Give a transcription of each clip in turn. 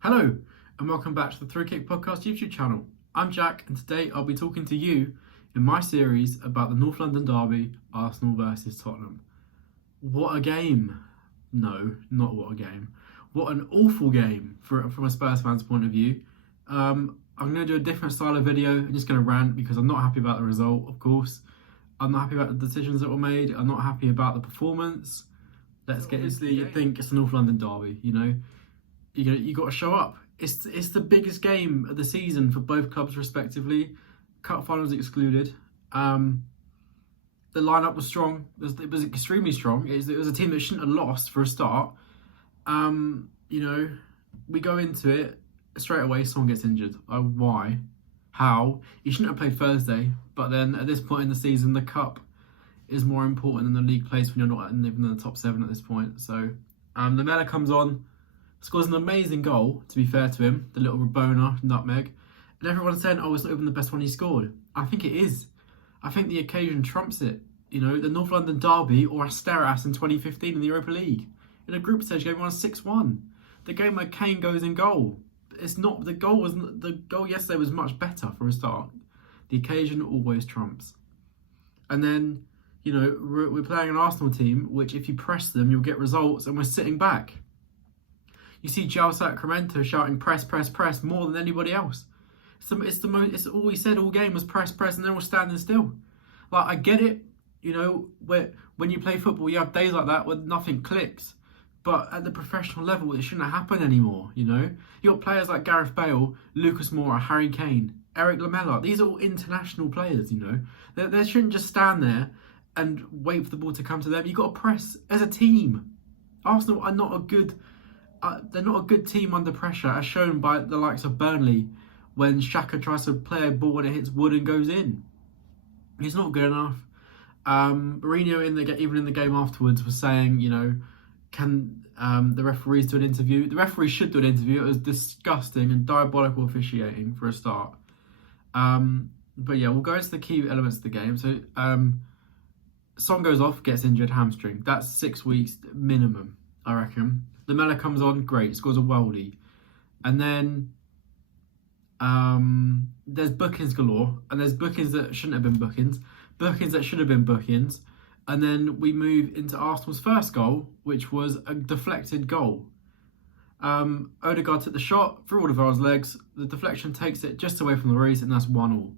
Hello, and welcome back to the Through Kick Podcast YouTube channel. I'm Jack, and today I'll be talking to you in my series about the North London derby, Arsenal versus Tottenham. What a game! No, not what a game. What an awful game from a Spurs fan's point of view. I'm going to do a different style of video. I'm just going to rant because I'm not happy about the result, of course. I'm not happy about the decisions that were made. I'm not happy about the performance. Let's get into the think it's the North London derby, you know. You got to show up. It's the biggest game of the season for both clubs respectively. Cup finals excluded. The lineup was strong. It was extremely strong. It was a team that shouldn't have lost for a start. We go into it straight away. Someone gets injured. Why? How? You shouldn't have played Thursday. But then at this point in the season, the cup is more important than the league place when you're not even in the top 7 at this point. So Lamela comes on. Scores an amazing goal, to be fair to him, the little Rabona nutmeg. And everyone's saying, it's not even the best one he scored. I think it is. I think the occasion trumps it. You know, the North London derby or Asteras in 2015 in the Europa League. In a group stage game, we won 6-1. The game where Kane goes in goal. The goal yesterday was much better for a start. The occasion always trumps. And then, we're playing an Arsenal team, which if you press them, you'll get results, and we're sitting back. You see João Sacramento shouting press, press, press more than anybody else. It's all we said all game was press, press, and they're all standing still. Like, I get it, when you play football, you have days like that where nothing clicks. But at the professional level, it shouldn't happen anymore, You got players like Gareth Bale, Lucas Moura, Harry Kane, Eric Lamela. These are all international players, They shouldn't just stand there and wait for the ball to come to them. You've got to press as a team. Arsenal are not a good... they're not a good team under pressure, as shown by the likes of Burnley when Xhaka tries to play a ball and it hits wood and goes in. It's not good enough. Mourinho, even in the game afterwards, was saying, can the referees do an interview? The referees should do an interview. It was disgusting and diabolical officiating for a start. But yeah, we'll go into the key elements of the game. So Son goes off, gets injured, hamstring. That's 6 weeks minimum, I reckon. Lamela comes on, great, scores a worldie. And then there's bookings galore, and there's bookings that shouldn't have been bookings that should have been bookings. And then we move into Arsenal's first goal, which was a deflected goal. Odegaard took the shot through Alderweireld's legs. The deflection takes it just away from Lloris, and that's 1-1.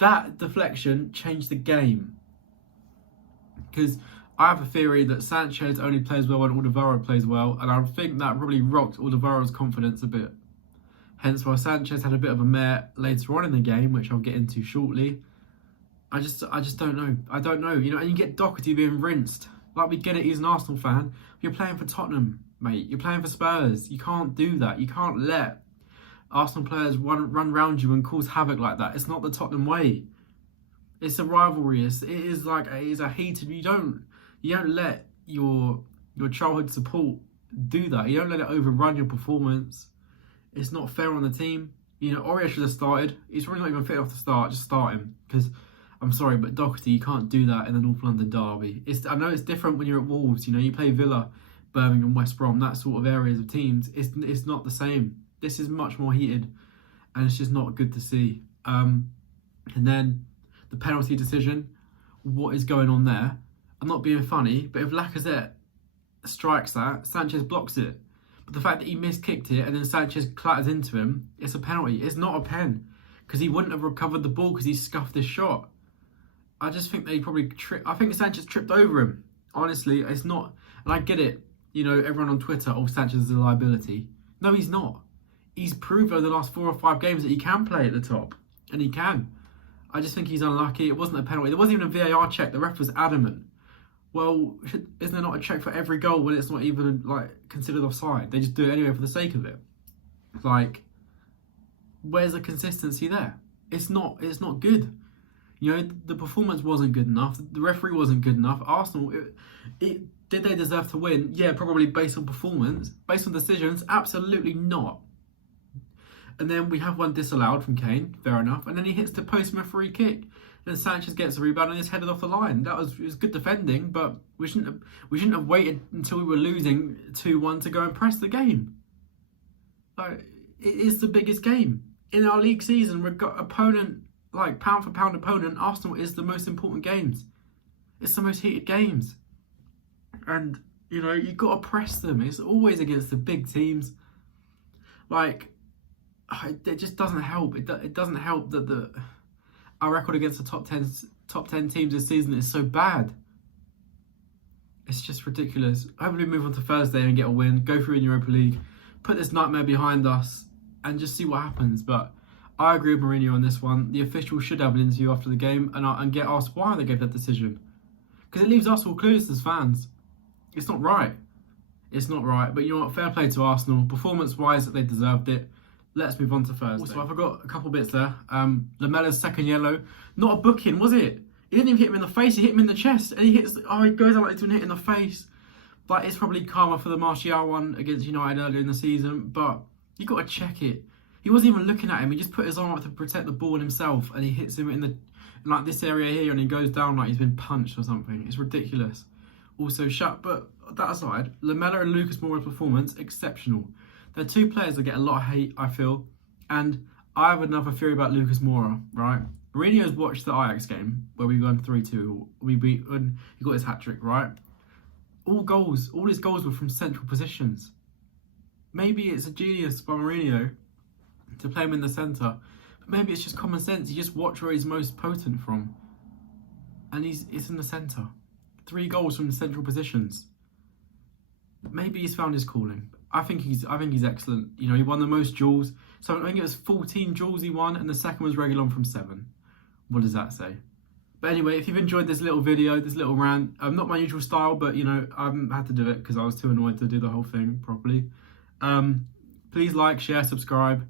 That deflection changed the game. Because I have a theory that Sanchez only plays well when Alderweireld plays well, and I think that probably rocked Alderweireld's confidence a bit. Hence why Sanchez had a bit of a mare later on in the game, which I'll get into shortly. I just don't know. I don't know. And you get Doherty being rinsed. Like, we get it, he's an Arsenal fan. You're playing for Tottenham, mate. You're playing for Spurs. You can't do that. You can't let Arsenal players run round you and cause havoc like that. It's not the Tottenham way. It's a rivalry. It is a heated... You don't let your childhood support do that. You don't let it overrun your performance. It's not fair on the team. Aurier should have started. He's really not even fit off the start. Just start him. Because, I'm sorry, but Doherty, you can't do that in the North London derby. I know it's different when you're at Wolves. You play Villa, Birmingham, West Brom, that sort of areas of teams. It's not the same. This is much more heated. And it's just not good to see. And then the penalty decision. What is going on there? I'm not being funny, but if Lacazette strikes that, Sanchez blocks it. But the fact that he miskicked it and then Sanchez clatters into him, it's a penalty. It's not a pen. Because he wouldn't have recovered the ball because he scuffed his shot. I just think they probably I think Sanchez tripped over him. Honestly, it's not... And I get it. Everyone on Twitter, Sanchez is a liability. No, he's not. He's proved over the last 4 or 5 games that he can play at the top. And he can. I just think he's unlucky. It wasn't a penalty. There wasn't even a VAR check. The ref was adamant. Well, isn't there not a check for every goal when it's not even considered offside? They just do it anyway for the sake of it. Where's the consistency there? It's not good. The performance wasn't good enough. The referee wasn't good enough. Arsenal, did they deserve to win? Yeah, probably based on performance. Based on decisions, absolutely not. And then we have one disallowed from Kane, fair enough. And then he hits the post from a free kick. Then Sanchez gets a rebound and is headed off the line. It was good defending, but we shouldn't have waited until we were losing 2-1 to go and press the game. Like, it is the biggest game in our league season. We've got opponent, like pound for pound opponent. Arsenal is the most important games. It's the most heated games, and you know you've got to press them. It's always against the big teams. Like, it just doesn't help. It doesn't help that our record against the top 10 teams this season is so bad. It's just ridiculous. Hopefully we move on to Thursday and get a win, go through in Europa League, put this nightmare behind us and just see what happens. But I agree with Mourinho on this one. The officials should have an interview after the game and get asked why they gave that decision. Because it leaves us all clueless as fans. It's not right. It's not right. But you know what? Fair play to Arsenal. Performance-wise, they deserved it. Let's move on to Thursday. Also, I forgot a couple bits there. Lamella's second yellow. Not a booking, was it? He didn't even hit him in the face, he hit him in the chest. And he goes out like to hit in the face. But it's probably karma for the Martial one against United earlier in the season. But you got to check it. He wasn't even looking at him. He just put his arm up to protect the ball himself. And he hits him in like this area here. And he goes down like he's been punched or something. It's ridiculous. Also, but that aside, Lamella and Lucas Moura's performance, exceptional. They're two players that get a lot of hate, I feel. And I have another theory about Lucas Moura, right? Mourinho's watched the Ajax game where we won 3-2. And he got his hat-trick, right? All his goals were from central positions. Maybe it's a genius by Mourinho to play him in the centre. But maybe it's just common sense. You just watch where he's most potent from. And it's in the centre. 3 goals from the central positions. Maybe he's found his calling. I think he's excellent. You know, he won the most duels. So I think it was 14 duels he won, and the second was Reguilon from 7. What does that say? But anyway, if you've enjoyed this little video, this little rant, not my usual style, but you know, I had to do it because I was too annoyed to do the whole thing properly. Please like, share, subscribe.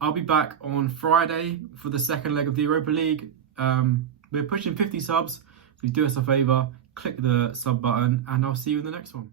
I'll be back on Friday for the second leg of the Europa League. We're pushing 50 subs. So if you do us a favour, click the sub button, and I'll see you in the next one.